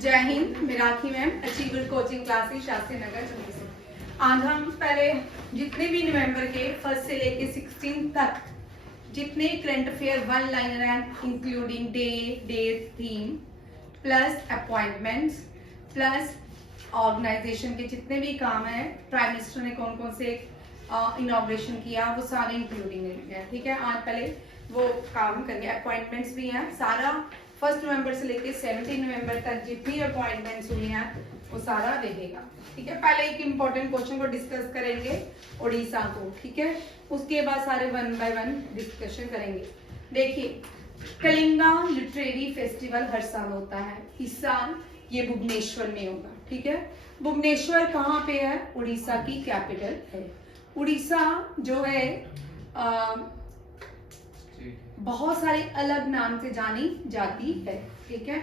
जय हिंद, मैं Rakhi ma'am, achiever coaching classes Shastri Nagar Chandigarh से। आज हम पहले जितने भी नवंबर के 1 से लेके 16 तक जितने करंट अफेयर वन लाइनर हैं, including day, date, theme plus appointments plus organization के जितने भी काम हैं, प्राइम मिनिस्टर ने कौन कौन से इनॉग्रेशन किया, वो सारे इंक्लूडिंग है। ठीक है, आज पहले वो काम करेंगे। अपॉइंटमेंट्स भी हैं, सारा 1 नवंबर से लेके 17 नवंबर तक जितनी अपॉइंटमेंट्स हुई हैं वो सारा रहेगा। ठीक है, पहले एक इम्पोर्टेंट क्वेश्चन को डिस्कस करेंगे उड़ीसा को। ठीक है, उसके बाद सारे 1 बाय 1 डिस्कशन करेंगे। देखिए, कलिंगा लिटरेरी फेस्टिवल हर साल होता है। इस साल ये भुवनेश्वर में होगा। ठीक है, भुवनेश्वर कहाँ पे है? उड़ीसा की कैपिटल है। उड़ीसा जो है बहुत सारे अलग नाम से जानी जाती है। ठीक है,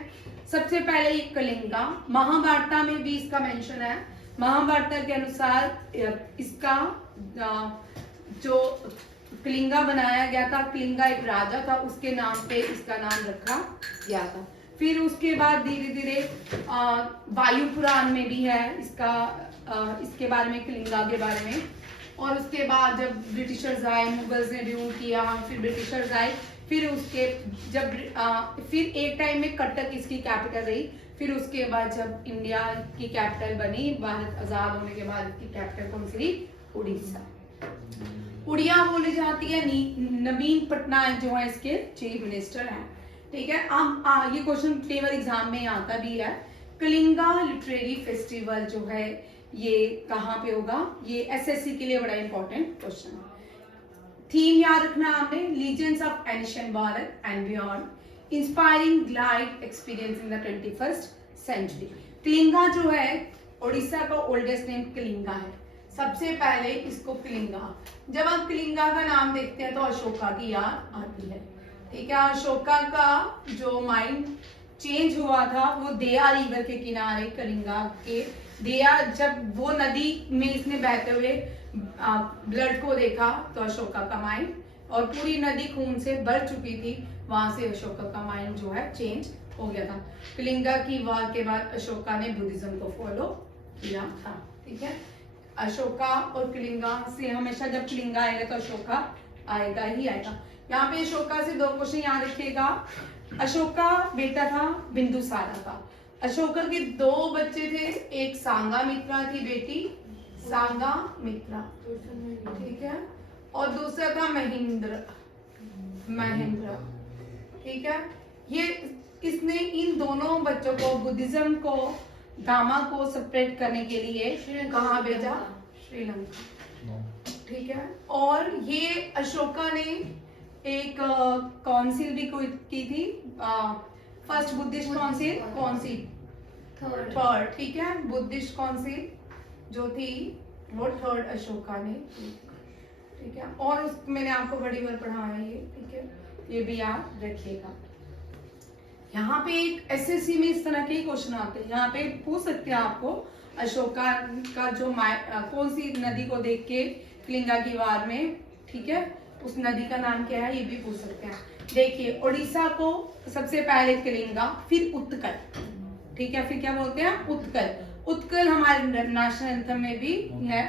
सबसे पहले ये कलिंगा, महाभारत में भी इसका मेंशन है। महाभारत के अनुसार इसका जो कलिंगा बनाया गया था, कलिंगा एक राजा था, उसके नाम पे इसका नाम रखा गया था। फिर उसके बाद धीरे धीरे वायु पुराण में भी है इसका इसके बारे में, कलिंगा के बारे में। और उसके बाद जब ब्रिटिशर्स आए, मुगल्स ने रूल किया, फिर ब्रिटिशर्स आए, फिर उसके जब फिर एक टाइम में कटक इसकी कैपिटल रही। फिर उसके बाद जब इंडिया की कैपिटल बनी, भारत आजाद होने के बाद इसकी कैपिटल कौन सी? उड़ीसा। उड़िया बोली जाती है। नवीन पटनायक जो है इसके चीफ मिनिस्टर हैं। ठीक है, अब ये क्वेश्चन पेपर एग्जाम में आता भी है। कलिंगा लिटरेरी फेस्टिवल जो है ये कहाँ पे होगा? ये एसएससी के लिए बड़ा इंपॉर्टेंट क्वेश्चन है। थीम याद रखना आपने, legends of ancient Bharat and beyond, inspiring life experience in the 21st century. Kalinga जो है उड़ीसा का ओल्डेस्ट नेम कलिंगा है। सबसे पहले इसको कलिंगा, जब हम कलिंगा का नाम देखते हैं तो अशोका की याद आती है। ठीक है, अशोका का जो माइंड चेंज हुआ था वो दया रिवर के किनारे, कलिंगा के दया, जब वो नदी में इसने बहते हुए ब्लड को देखा तो अशोका का माइंड, और पूरी नदी खून से भर चुकी थी, वहां से अशोका का माइंड जो है चेंज हो गया था। कलिंगा की वार के बाद अशोका ने बुद्धिज्म को फॉलो किया था। ठीक है, अशोका और कलिंगा से हमेशा जब कलिंगा आएगा तो अशोका आएगा ही आएगा। यहाँ पे अशोका से 2 क्वेश्चन याद रखिएगा। अशोका बेटा था बिंदुसारा का। अशोका के 2 बच्चे थे, एक सांगामित्रा थी बेटी, सांगामित्रा। ठीक है, और दूसरा था महेंद्र। ठीक है, ये इसने इन दोनों बच्चों को, बुद्धिज्म को, धामा को सेपरेट करने के लिए कहाँ भेजा? श्रीलंका। ठीक है, और ये अशोका ने एक काउंसिल भी की थी, फर्स्ट बुद्धिस्ट काउंसिल कौन सी? थर्ड। ठीक है, बुद्धिस्ट काउंसिल जो थी वो थर्ड अशोका ने। ठीक है, और उस मैंने आपको बड़ी बार पढ़ाया ये। ठीक है, ये भी याद रखिएगा। यहाँ पे एक एसएससी में इस तरह के क्वेश्चन आते हैं, यहाँ पे पूछ सकते हैं आपको अशोका का जो कौन सी नदी को देख के कलिंगा की वार में, ठीक है, उस नदी का नाम क्या है, ये भी पूछ सकते हैं। देखिए, उड़ीसा को सबसे पहले कलिंगा, फिर उत्कल। ठीक है, फिर क्या बोलते हैं? उत्कल। उत्कल हमारे नेशनल एंथम में भी है।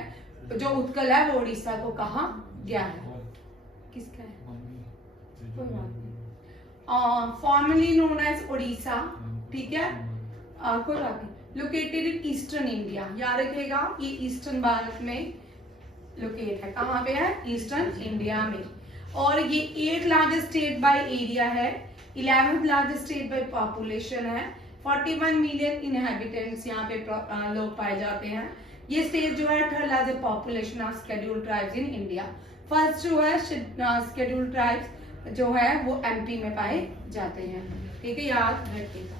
जो उत्कल है वो उड़ीसा को कहा गया है। किसका है? कोई बात नहीं। Formerly known as Orissa. ठीक है, कोई बात नहीं। लोकेटेड इन ईस्टर्न इंडिया, याद रखिएगा, ये ईस्टर्न भारत में लोकेट है। कहाँ पे है? ईस्टर्न इंडिया में। और ये 8th largest state by area है, 11th largest state by population है, 41 मिलियन इनहेबिटेंट्स यहाँ पे लोग पाए जाते हैं। ये स्टेट जो है 3rd largest population of scheduled tribes in India. First जो है शेड्यूल्ड ट्राइब्स जो है वो एमपी में पाए जाते हैं। ठीक है, याद रखिएगा।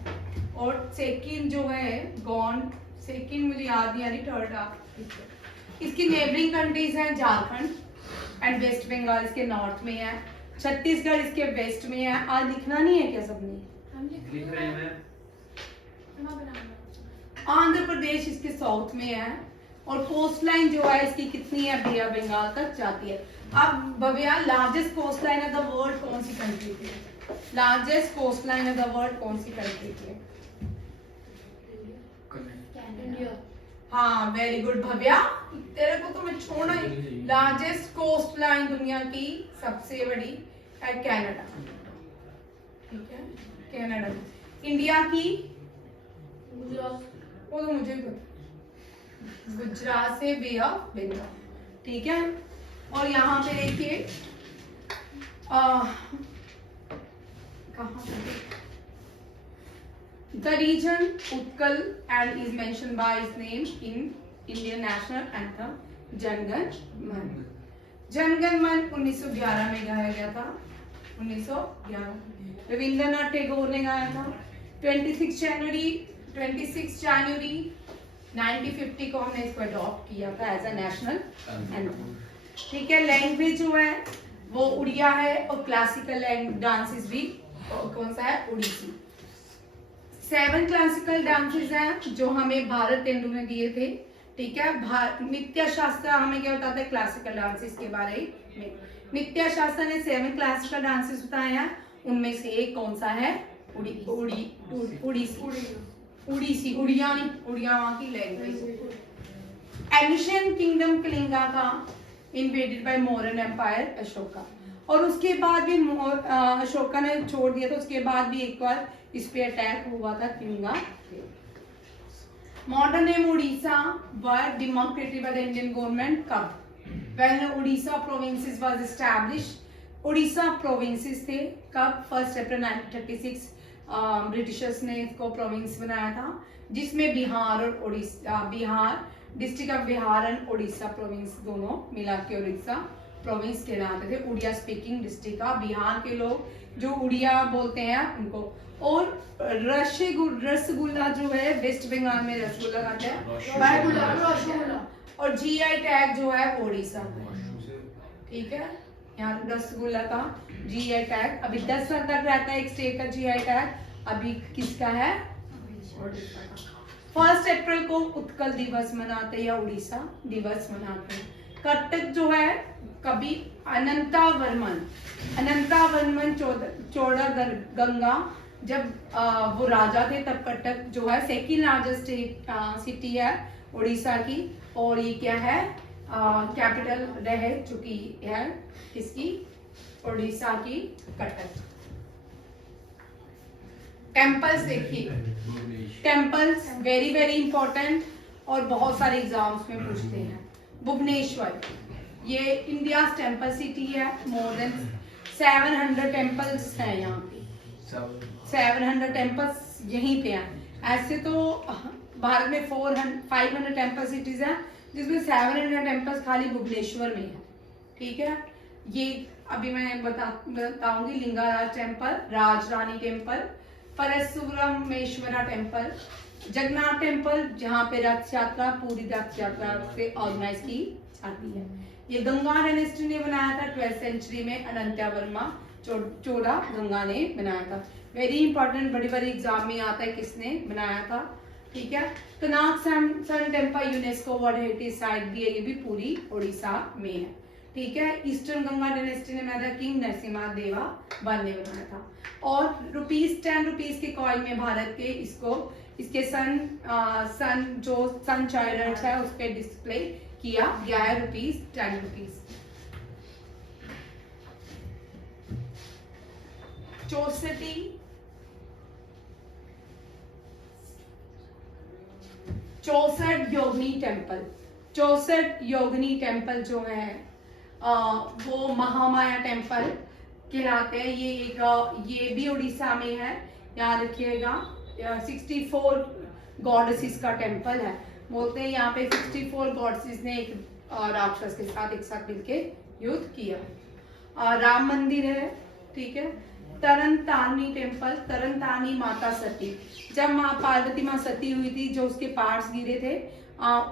और सेकंड जो है गॉन्ड, सेकंड मुझे याद नहीं आ रही, थर्ड इसकी नेबरिंग कंट्रीज हैं झारखंड एंड वेस्ट बंगाल इसके नॉर्थ में है, छत्तीसगढ़ इसके वेस्ट में है। आज लिखना नहीं है क्या सबने? लिख रहे हैं। आंध्र प्रदेश इसके साउथ में है, और कोस्ट लाइन जो है इसकी कितनी है? बे ऑफ बंगाल तक जाती है। अब भैया, largest coastline of the world कौन सी कंट्री की है? Largest coastline of the world कौन सी कंट्री की है? हाँ वेरी गुड भव्या, तेरे को तो मैं छोड़ना ही। लार्जेस्ट कोस्ट लाइन दुनिया की सबसे बड़ी है कनाडा, ठीक है कनाडा। इंडिया की वो तो मुझे पता, गुजरात से बे ऑफ बंगाल, ठीक है। और यहाँ पे देखिए the region Utkal and is mentioned by its name in Indian national anthem Jan Gan Man। Jana Gana मन 1911 में गाया गया था, 1911 रविंद्रनाथ टैगोर ने गाया था। 26 जनवरी 1950 को हमने इसको अडॉप्ट किया था एज अ नेशनल एंथम, ठीक है। लैंग्वेज जो है वो उड़िया है और क्लासिकल डांसेस भी कौन सा है, उड़ीसी। 7 क्लासिकल डांसेस हैं जो हमें भारत तेंदु ने दिए थे, ठीक है। नित्य शास्त्र हमें क्या बताता है, क्लासिकल डांसेस के बारे में। नित्य शास्त्र ने 7 क्लासिकल डांसेस बताए हैं, उनमें से एक कौन सा है, उड़ीसी, उड़िया नहीं, उड़िया वहां की लैंग्वेज। एंशिएंट किंगडम कलिंगा का invaded by Mauryan empire Ashoka, और उसके बाद भी अशोका ने छोड़ दिया था, उसके बाद भी एक बार इस पे अटैक हुआ था Kalinga. Modern name Orissa was demarcated by the Indian government कब, when Orissa provinces was established. Orissa provinces थे कब, 1 अप्रैल 1936 ब्रिटिशर्स ने इसको प्रोविंस बनाया था, जिसमें बिहार और Orissa, Bihar district of Bihar and Orissa province दोनों मिला के उड़ीसा प्रोविंस कहलाते थे। उड़िया स्पीकिंग डिस्ट्रिक्ट का बिहार के लोग जो उड़िया बोलते हैं उनको। और रसगुल्ला जो है वेस्ट बंगाल में रसगुल्ला खाते हैं, और जीआई टैग जो है उड़ीसा का, ठीक है। यहाँ रसगुल्ला का जीआई टैग अभी 10 साल तक रहता है एक स्टेट का जीआई टैग, अभी किसका है, उड़ीसा का। 1 अप्रैल को उत्कल दिवस मनाते हैं या उड़ीसा दिवस मनाते हैं। कटक जो है कभी अनंतावर्मन चौड़ा गंगा जब वो राजा थे तब कटक जो है सेकंड लार्जेस्ट सिटी है उड़ीसा की, और ये क्या है, कैपिटल रह चुकी है किसकी, उड़ीसा की कटक। टेम्पल्स देखिए, टेम्पल्स वेरी वेरी इंपॉर्टेंट और बहुत सारे एग्जाम्स में पूछते हैं। भुवनेश्वर ये इंडिया टेम्पल सिटी है, मोर देन 700 टेम्पल्स हैं यहाँ पे, 700 टेम्पल्स यहीं पे हैं। ऐसे तो भारत में 500 टेम्पल सिटीज हैं, जिसमें 700 टेम्पल्स खाली भुवनेश्वर में है, ठीक है। ये अभी मैं बताऊंगी। लिंगाराज टेम्पल, राजरानी टेम्पल, परशुरामेश्वरा टेम्पल, जगन्नाथ टेम्पल जहाँ पे रथ यात्रा पूरी रथ यात्रा से ऑर्गेनाइज की जाती है। ये गंगा डायनेस्टी ने बनाया था 12th सेंचुरी में, अनंत्यावर्मा चौड़ा गंगा ने बनाया था। वेरी इंपॉर्टेंट, बड़ी बड़ी एग्जाम में आता है किसने बनाया था, ठीक है। Konark sun temple UNESCO world heritage site भी है, ये भी पूरी उड़ीसा में है, ठीक है। ईस्टर्न गंगा डायनेस्टी ने बनाया था, किंग नरसिम्हा देवा वन ने बनाया था। और ₹10 रुपीज के कॉइन में भारत के इसके सन जो सन चाइल्ड है उस पर डिस्प्ले किया गया है, ₹10 रुपीज। चौसठ योगिनी टेम्पल, 64 योगिनी टेम्पल जो है वो महामाया टेम्पल कहलाते हैं। ये भी उड़ीसा में है, याद रखिएगा। 64 गॉडेसेस का टेम्पल है, बोलते हैं यहाँ पे 64 गॉडेसेस ने एक राक्षस के साथ एक साथ मिलके युद्ध किया। राम मंदिर है, ठीक है। तरनतारनी टेम्पल, तरनतारनी माता सती, जब माँ पार्वती माँ सती हुई थी, जो उसके पार्ट्स गिरे थे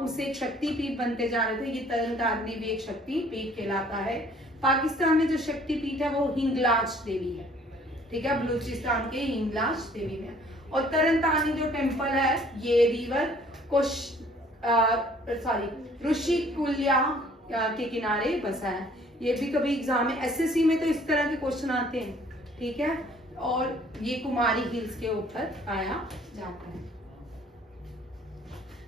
उसे एक शक्तिपीठ बनते जा रहे थे। ये तरनतारनी भी एक शक्तिपीठ कहलाता है। पाकिस्तान में जो शक्तिपीठ है वो हिंगलाज देवी है, ठीक है, बलूचिस्तान के हिंगलाज देवी में। और तरनतारनी जो टेम्पल है ये रिवर ऋषिकुल्या के किनारे बसा है। ये भी कभी एग्जाम में एसएससी में तो इस तरह के क्वेश्चन आते हैं, ठीक है। और ये कुमारी हिल्स के ऊपर पाया जाता है।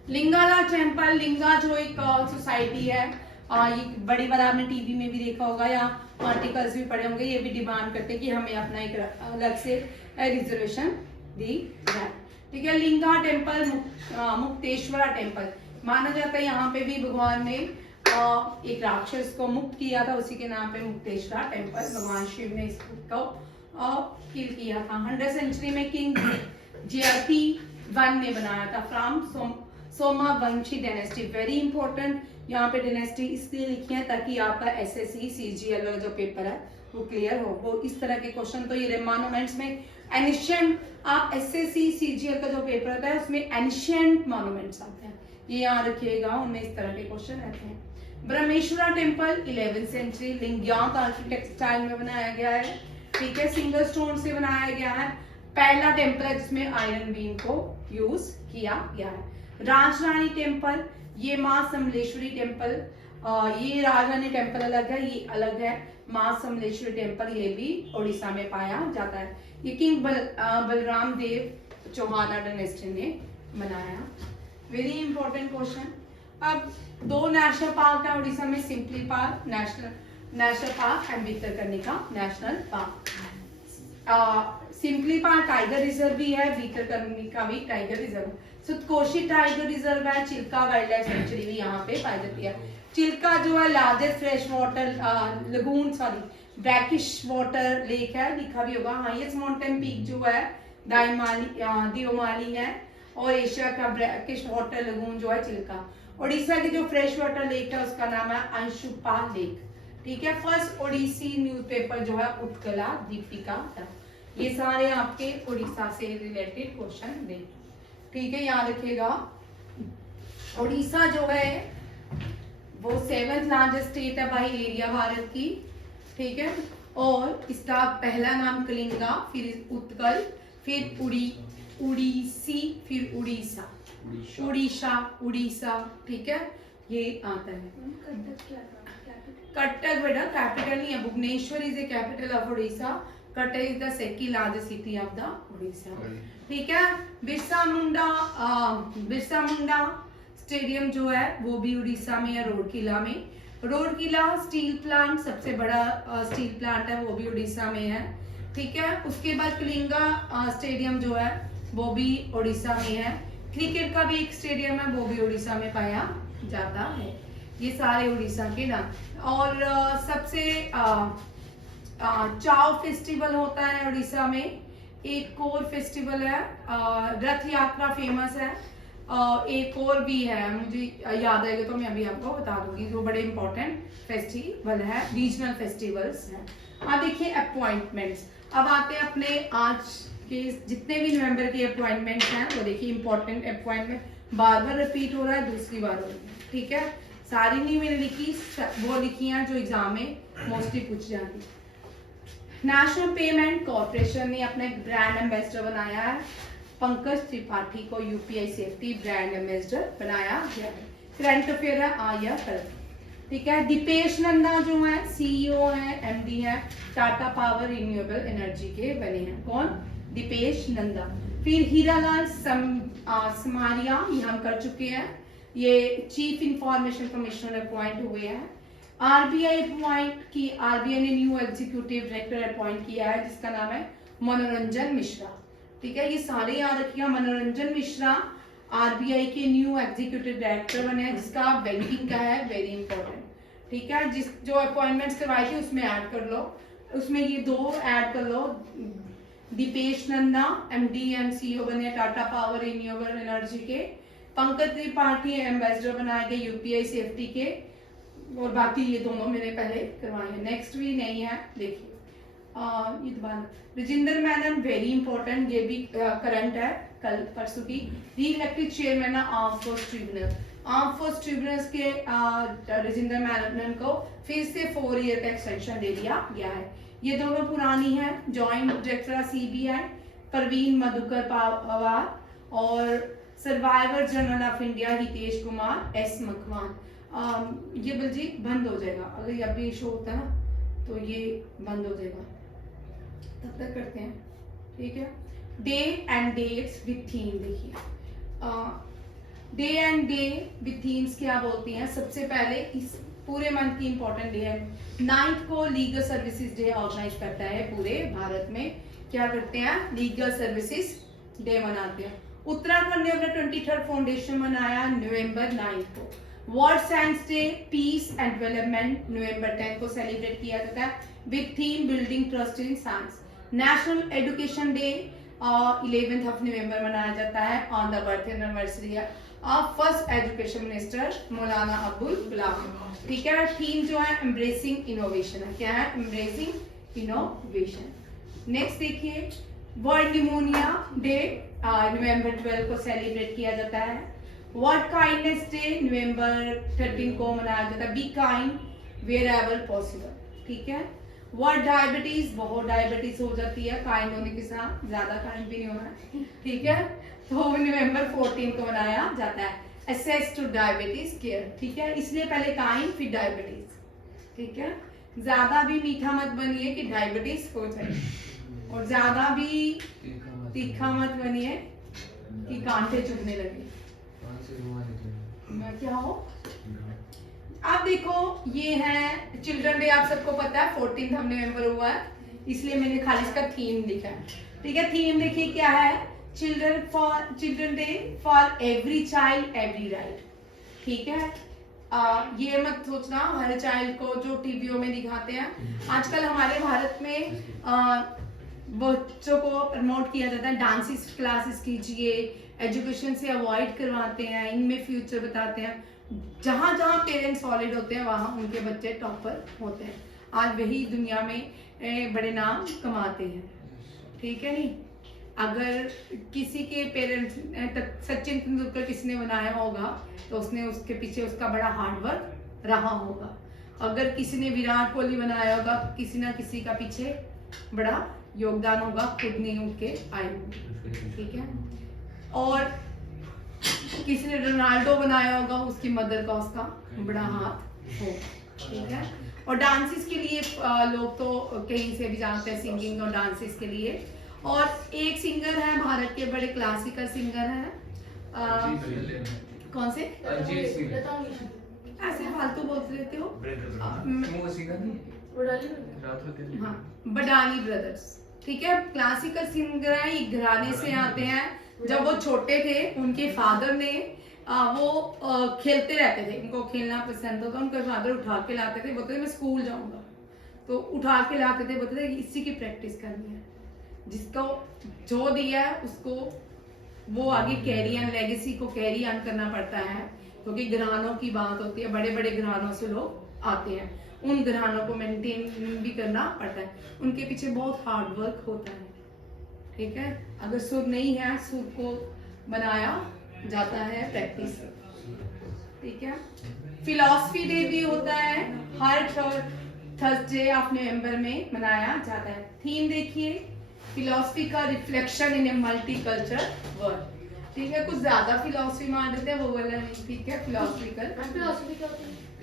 लिंगाला टेम्पल, लिंगा जो एक सोसाइटी है, ये बड़ी बार आपने टीवी में भी देखा होगा या आर्टिकल्स भी पढ़े होंगे, ये भी डिमांड करते हैं कि हमें अपना एक अलग से रिजर्वेशन दी जाए। ठीक है, लिंगा टेम्पल, मुक्तेश्वरा टेम्पल, माना जाता है यहाँ पे भी भगवान ने एक राक्षस को मुक्त किया था, उसी के नाम पे मुक्तेश्वरा टेम्पल, भगवान शिव ने इसको किल किया था। 100th सेंचुरी में किंग जयति वन ने बनाया था फ्रॉम सोमावंशी डायनेस्टी। वेरी इंपॉर्टेंट, यहाँ पे डायनेस्टी इसलिए लिखी है ताकि आपका एसएससी सीजीएल वाला जो पेपर है वो क्लियर हो। वो इस तरह के क्वेश्चन तो ये मॉन्यूमेंट्स में एनिशियंट, आप एसएससी सीजीएल का जो पेपर होता है उसमें एनिशियंट मॉन्यूमेंट्स आते हैं, ये यहाँ रखिएगा, उनमें इस तरह के क्वेश्चन रहते हैं। ब्रह्मेश्वरा टेम्पल 11th सेंचुरी लिंग्यात आर्किटेक्ट स्टाइल में बनाया गया है। ठीक है, सिंगल स्टोन से बनाया गया है, पहला टेम्पल है जिसमें आयरन बीम को यूज किया गया है। राजरानी टेम्पल, ये माँ समलेश्वरी टेम्पल, ये राजरानी टेम्पल अलग है, ये अलग है। माँ समलेश्वरी टेम्पल ये भी उड़ीसा में पाया जाता है। ये किंग बलराम देव चौहान डायनेस्टी ने बनाया। Very important question. अब 2 नेशनल पार्क है उड़ीसा में, simply park national park and Bhitarkanika national park. Simply park tiger reserve भी है, भितरकनिका भी टाइगर रिजर्व। सुतकोशी टाइगर रिजर्व है, चिल्का वाइल्ड लाइफ सेंचुरी भी यहाँ पे पाई जाती है। चिल्का जो है largest fresh water lagoon, sorry brackish water lake है, लिखा भी होगा। हाईएस्ट माउंटेन पीक जो है दियोमाली है, और एशिया का ब्रैकिश वाटर लगून जो है चिल्का। उड़ीसा की जो फ्रेश वाटर लेक है उसका नाम है अंशुपा लेक। ठीक है, फर्स्ट ओडिसी न्यूज़पेपर जो है उत्कला दीपिका था। ये सारे आपके उड़ीसा से रिलेटेड क्वेश्चन दे। ठीक है, याद रखिएगा उड़ीसा जो है वो 7th लार्जेस्ट स्टेट है बाई एरिया भारत की। ठीक है, और इसका पहला नाम कलिंगा, फिर उत्कल, फिर उड़ीसी, फिर उड़ीसा। ठीक है, ये आता है। कटक बेटा कैपिटल नहीं है, Bhubaneswar is a capital of Orissa, Cuttack is the second largest city of the Orissa. ठीक है, बिरसा मुंडा स्टेडियम जो है वो भी उड़ीसा में है, रोडकिला में। रोडकिला स्टील प्लांट, सबसे बड़ा स्टील प्लांट है, वो भी उड़ीसा में है। ठीक है, उसके बाद कलिंगा स्टेडियम जो है वो भी उड़ीसा में है। क्रिकेट का भी एक स्टेडियम है, वो भी उड़ीसा में पाया जाता है। ये सारे उड़ीसा के नाम। और सबसे चाव फेस्टिवल होता है उड़ीसा में, एक कोर फेस्टिवल है, रथ यात्रा फेमस है, एक और भी है, मुझे याद आएगा तो मैं अभी आपको बता दूंगी, जो बड़े इंपॉर्टेंट फेस्टिवल है, रीजनल फेस्टिवल्स हैं। अब देखिए अपॉइंटमेंट्स, अब आते हैं अपने आज के जितने भी नवंबर के अपॉइंटमेंट्स हैं, वो देखिए इंपॉर्टेंट अपॉइंटमेंट, बार बार रिपीट हो रहा है, दूसरी बार हो रही है। ठीक है, सारी नहीं मैंने लिखी, वो लिखी हैं जो एग्जाम में मोस्टली पूछ जाती। नेशनल पेमेंट कॉर्पोरेशन ने अपना एक ब्रांड एम्बेसडर बनाया है, पंकज त्रिपाठी को यूपीआई सेफ्टी ब्रांड एम्बेसडर बनाया गया है। करंट अफेयर है आया कल। ठीक है, दीपेश नंदा जो है सीईओ है, एमडी है, टाटा पावर रिन्यूएबल एनर्जी के बने हैं। कौन? दीपेश नंदा। फिर हीरालाल समारिया, ये हम कर चुके हैं, ये चीफ इंफॉर्मेशन कमिश्नर अपॉइंट हुए हैं। आरबीआई अपॉइंट की, आरबीआई ने न्यू एग्जीक्यूटिव डायरेक्टर अपॉइंट किया है जिसका नाम है मनोरंजन मिश्रा। ठीक है, ये सारे याद रखिएगा, मनोरंजन मिश्रा आरबीआई के न्यू एग्जीक्यूटिव डायरेक्टर बने हैं, जिसका बैंकिंग का है, वेरी इंपॉर्टेंट। ठीक है, जिस जो अपॉइंटमेंट्स करवाई थी उसमें ऐड कर लो, उसमें ये 2 ऐड कर लो। Dipesh Nanda MD and CEO बने टाटा पावर रिन्यूएबल एनर्जी के। पंकज त्रिपाठी एम्बेसडर बनाए गए यूपीआई सेफ्टी के, और बाकी ये दोनों मैंने पहले करवाए हैं। नेक्स्ट भी नहीं है, देखिए ये दोबारा राजेंद्र मेनन, वेरी इंपॉर्टेंट, ये भी करंट है, कल परसों की। री elected chairman arm force tribunal, arm force tribunals के राजेंद्र मेनन को फिर से 4 ईयर का एक्सटेंशन दे दिया गया है। ये दोनों पुरानी है, joint director CBI Praveen Madhukar Pawar, और surveyor general of India Hitesh Kumar S Makwana. ये बल्कि बंद हो जाएगा, अगर ये अभी शो होता है ना तो ये बंद हो जाएगा, तब तक करते हैं। ठीक है, day and dates with theme, देखिए day and day with themes क्या बोलती हैं? सबसे पहले इस पूरे मंथ की इंपॉर्टेंट डे है 9th को लीगल सर्विसेज डे ऑर्गेनाइज करता है पूरे भारत में। क्या करते हैं? लीगल सर्विसेज डे मनाते हैं। उत्तराखंड ने अपना 23rd फाउंडेशन मनाया नवंबर 9 को। World science day peace and development November 10 को सेलिब्रेट किया जाता है with theme building trust in science. National education day 11th of November मनाया जाता है on the birth anniversary of first education minister Maulana Abdul कलाम। ठीक है, थीम जो है एम्ब्रेसिंग इनोवेशन है। क्या है? Embracing innovation. नेक्स्ट देखिए, वर्ल्ड निमोनिया डे नवंबर 12 को सेलिब्रेट किया जाता है। वर्ल्ड काइंडनेस डे नवंबर 13 को मनाया जाता है। Be kind wherever possible. ठीक है, वर्ल्ड डायबिटीज, बहुत डायबिटीज हो जाती है काइंड होने के साथ, ज्यादा काइंड भी नहीं होना है। ठीक है, तो नवंबर 14 को मनाया जाता है एक्सेस टू डायबिटीज केयर। ठीक है, इसलिए पहले काइंड फिर डायबिटीज। ठीक है, ज्यादा भी मीठा मत बनिए कि डायबिटीज हो जाए, और ज्यादा भी तीखा मत बनिए कि कांटे चुभने लगे। मैं क्या हो? अब देखो, ये है चिल्ड्रन डे, आप सबको पता है 14 नवंबर हुआ है, इसलिए मैंने खाली इसका थीम लिखा है। ठीक है, थीम देखिए क्या है? Children day for every child every right. ठीक है, ये मत सोचना हर चाइल्ड को जो टीवीओ में दिखाते हैं। आजकल हमारे भारत में बच्चों को प्रमोट किया जाता है, डांसेस क्लासेस कीजिए, एजुकेशन से अवॉइड करवाते हैं, इनमें फ्यूचर बताते हैं। जहाँ जहाँ पेरेंट्स सॉलिड होते हैं वहाँ उनके बच्चे टॉपर होते हैं। आज वही दुनिया में बड़े नाम कमाते हैं। ठीक है नहीं? अगर किसी के पेरेंट्स सचिन तेंदुलकर किसने बनाया होगा तो उसने उसके पीछे उसका बड़ा हार्डवर्क रहा होगा। अगर किसी ने विराट कोहली बनाया होगा, किसी ना किसी का पीछे बड़ा योगदान होगा, खुद नहीं उठ के आए होंगे। ठीक है, और किसी ने रोनाल्डो बनाया होगा, उसकी मदर का उसका बड़ा हाथ होगा। ठीक है, और डांसेस के लिए लोग तो कहीं से भी जानते हैं, सिंगिंग और डांसेस के लिए। और एक सिंगर है भारत के, बड़े क्लासिकल सिंगर हैं, कौन से? ऐसे फालतू बोलते रहते हो। हाँ, बडाली ब्रदर्स। ठीक है, क्लासिकल सिंगर है, ये घराने से आते हैं। जब वो छोटे थे उनके फादर ने वो खेलते रहते थे, उनको खेलना पसंद होता, उनके फादर उठा के लाते थे, बोलते थे मैं स्कूल जाऊंगा, तो उठा के लाते थे, बोलते थे इसी की प्रैक्टिस करनी है। जिसको जो दिया है उसको वो आगे कैरी ऑन, लेगेसी को कैरी ऑन करना पड़ता है, क्योंकि घरानों की बात होती है, बड़े बड़े घरानों से लोग आते हैं, उन घरानों को मेंटेन भी करना पड़ता है, उनके पीछे बहुत हार्ड वर्क होता है। ठीक है, अगर सुर नहीं है, सुर को बनाया जाता है प्रैक्टिस। ठीक है, फिलॉसफी डे भी होता है, हर थर्सडे ऑफ नवंबर में मनाया जाता है। थीम देखिए, फिलॉसफी का reflection in A multicultural world. ठीक है, कुछ ज्यादा फिलॉसफी मान देते हैं, वो वाला नहीं। ठीक है, फिलॉसफिकल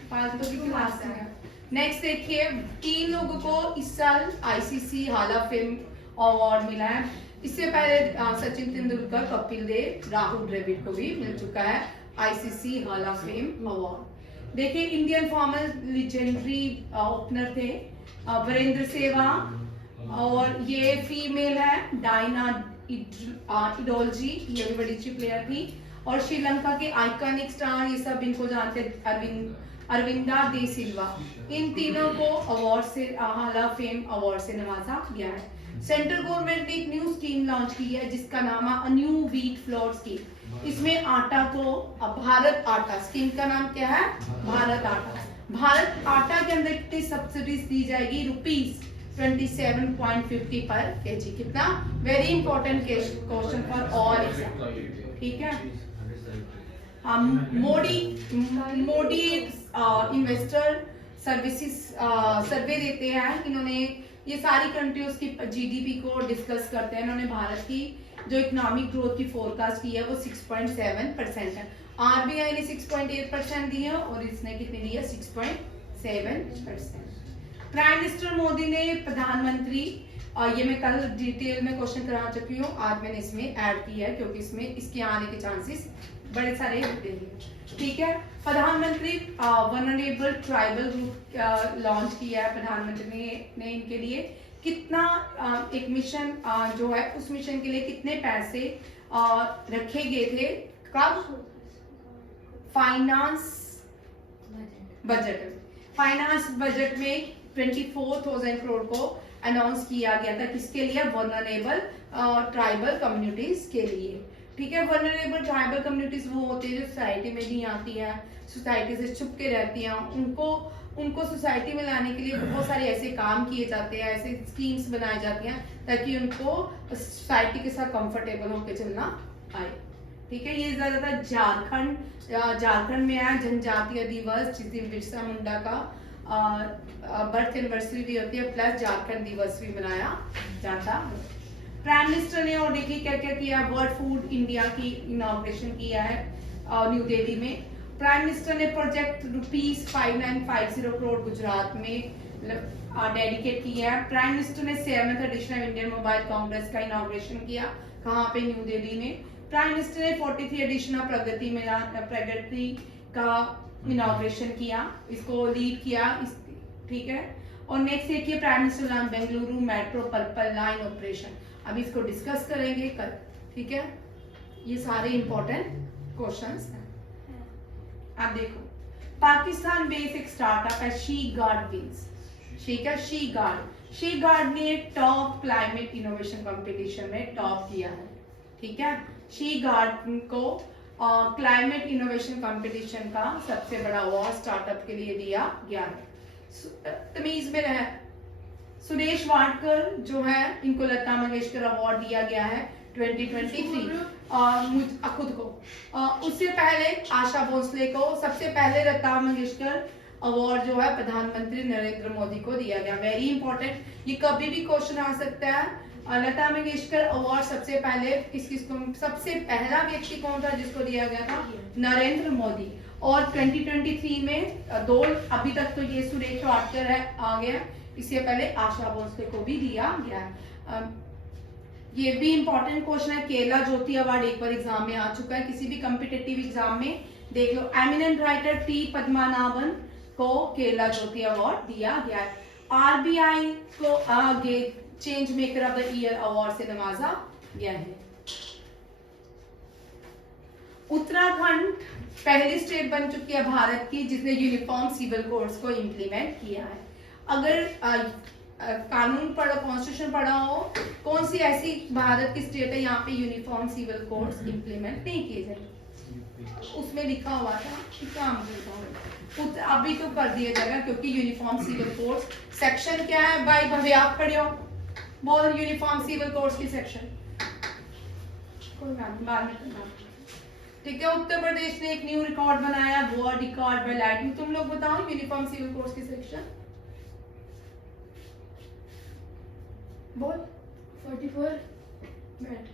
फालतू की क्लास है। नेक्स्ट देखिए, 3 लोगों को इस साल ICC hall of fame award मिला है। इससे पहले सचिन तेंदुलकर, कपिल देव, राहुल द्रविड़ को भी मिल चुका है ICC hall of fame award. देखिए, इंडियन फॉर्मर लेजेंडरी ओपनर थे वीरेंद्र सहवाग, और ये फीमेल है डायना इडोलजी, ये भी बड़ी अच्छी प्लेयर थी। और श्रीलंका के आइकॉनिक स्टार, ये सब इनको जानते हैं, अरविंदा दे सिल्वा। इन तीनों को अवार्ड से, हॉल ऑफ फेम अवार्ड से नवाजा गया है। सेंट्रल गवर्नमेंट ने एक न्यू स्कीम लॉन्च की है जिसका नाम है न्यू व्हीट फ्लोर स्कीम। इसमें आटा को भारत आटा, स्कीम का नाम क्या है? भारत आटा। भारत आटा के अंदर कितनी सब्सिडीज दी जाएगी? ₹27.50 पर केजी। कितना? Very important question for all exam. ठीक है, मोदी इन्वेस्टर सर्विसेज सर्वे देते हैं। इन्होंने ये सारी कंट्रीज की जीडीपी को डिस्कस करते हैं। इन्होंने भारत की जो इकोनॉमिक ग्रोथ की फोरकास्ट की है वो 6.7% है। आरबीआई ने 6.8% दी है और इसने कितनी दी है? 6.7%। प्राइम मिनिस्टर मोदी ने प्रधानमंत्री, ये मैं कल डिटेल में क्वेश्चन करा चुकी हूँ, आज मैंने इसमें ऐड किया है क्योंकि इसमें इसके आने के चांसेस बड़े सारे होते हैं, ठीक है। प्रधानमंत्री वनरेबल ट्राइबल ग्रुप लॉन्च किया है प्रधानमंत्री ने इनके लिए। कितना एक मिशन जो है उस मिशन के लिए कितने पैसे रखे गए थे, कब, फाइनेंस बजट में 24,000 करोड़ को अनाउंस किया गया था। किसके लिए? वनरेबल ट्राइबल कम्युनिटीज के लिए, ठीक है। वनरेबल ट्राइबल कम्युनिटीज वो होती है जो सोसाइटी में नहीं आती है, सोसाइटी से छुप के रहती हैं, उनको सोसाइटी में लाने के लिए बहुत सारे ऐसे काम किए जाते हैं, ऐसे स्कीम्स बनाई जाती हैं ताकि उनको सोसाइटी के साथ कंफर्टेबल होकर चलना आए, ठीक है। ये ज्यादातर झारखंड में है जनजातीय दिवस, जिस दिन बिरसा मुंडा का बर्थ एनिवर्सरी भी होती है, प्लस झारखंड दिवस भी मनाया जाता है। प्राइम मिनिस्टर ने और देखिए क्या क्या किया, वर्ल्ड फूड इंडिया की इनॉग्रेशन किया है न्यू दिल्ली में। प्राइम मिनिस्टर ने प्रोजेक्ट ₹5950 करोड़ गुजरात में डेडिकेट किया है। प्राइम मिनिस्टर ने 7th edition of Indian mobile congress का इनॉग्रेशन किया, कहाँ पे? न्यू दिल्ली में। प्राइम मिनिस्टर ने 43 एडिशन ऑफ प्रगति का इनॉग्रेशन किया, इसको लीड किया, ठीक है। और नेक्स्ट देखिए prime minister launch Bengaluru metro purple line operation, अभी इसको डिस्कस करेंगे कल, ठीक है। ये सारे इंपॉर्टेंट क्वेश्चंस हैं। आप देखो पाकिस्तान बेस्ड एक स्टार्टअप है शी गार्ड विंग्स, ठीक है। शी गार्ड ने टॉप क्लाइमेट इनोवेशन कंपटीशन में टॉप किया है, ठीक है। शी गार्ड को क्लाइमेट इनोवेशन कंपटीशन का सबसे बड़ा अवार्ड स्टार्टअप के लिए दिया गया है। तमीज में रहे सुरेश वाडकर जो है, इनको लता मंगेशकर अवार्ड दिया गया है 2023 खुद को। उससे पहले आशा भोसले को, सबसे पहले लता मंगेशकर अवार्ड जो है प्रधानमंत्री नरेंद्र मोदी को दिया गया। वेरी इंपॉर्टेंट, ये कभी भी क्वेश्चन आ सकता है। लता मंगेशकर अवार्ड सबसे पहले किसको, सबसे पहला व्यक्ति कौन था जिसको दिया गया था? नरेंद्र मोदी। और 2023 में दो, अभी तक तो ये सुरेश वाडकर है आ गया, इससे पहले आशा भोसले को भी दिया गया है। ये भी इंपॉर्टेंट क्वेश्चन है। केरला ज्योति अवार्ड एक बार एग्जाम में आ चुका है, किसी भी कॉम्पिटिटिव एग्जाम में देख लो। एमिनेंट राइटर टी पद्मनाभन को केरला ज्योति अवार्ड दिया गया है। आरबीआई को आगे change maker of the year award से नवाजा गया है। उत्तराखंड पहली स्टेट बन चुकी है भारत की जिसने यूनिफॉर्म सिविल कोड्स को इम्प्लीमेंट किया है। अगर कानून पढ़ो, कॉन्स्टिट्यूशन पढ़ा हो, कौन सी ऐसी भारत की स्टेट है यहाँ पे यूनिफॉर्म सिविल कोड्स इम्प्लीमेंट नहीं किए जाए? उसमें लिखा हुआ था, अभी तो कर दिया जाएगा क्योंकि यूनिफॉर्म सिविल कोड्स सेक्शन क्या है भाई? भवे आप पढ़े हो, बोल यूनिफॉर्म सिविल कोड्स की सेक्शन, कोई बात नहीं, ठीक है। उत्तर प्रदेश ने एक न्यू रिकॉर्ड बनाया, वर्ल्ड रिकॉर्ड बाय लाइटिंग। तुम लोग बताओ यूनिफॉर्म सिविल कोड्स की सेक्शन बोल। 44 minute.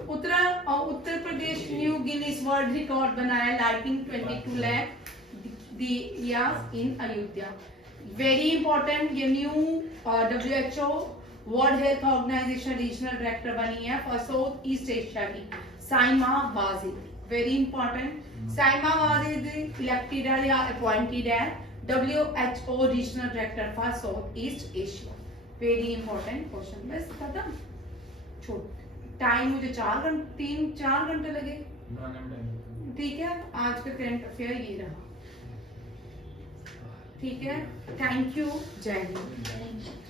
Uttar Pradesh new Guinness world record बनाया, lighting 22 lakh diyas in Ayodhya. Very important, ये new WHO world health organization regional director बनी है फॉर साउथ ईस्ट एशिया की, Saima Wajid. Very important, Saima Wajid elected है या अपॉइंटेड है WHO regional director for south east Asia. Very important question, बस खत्म। छोड़ टाइम मुझे 3-4 घंटे लगे, ठीक है। आज का करंट अफेयर ये रहा, ठीक है। थैंक यू, जय हिंद।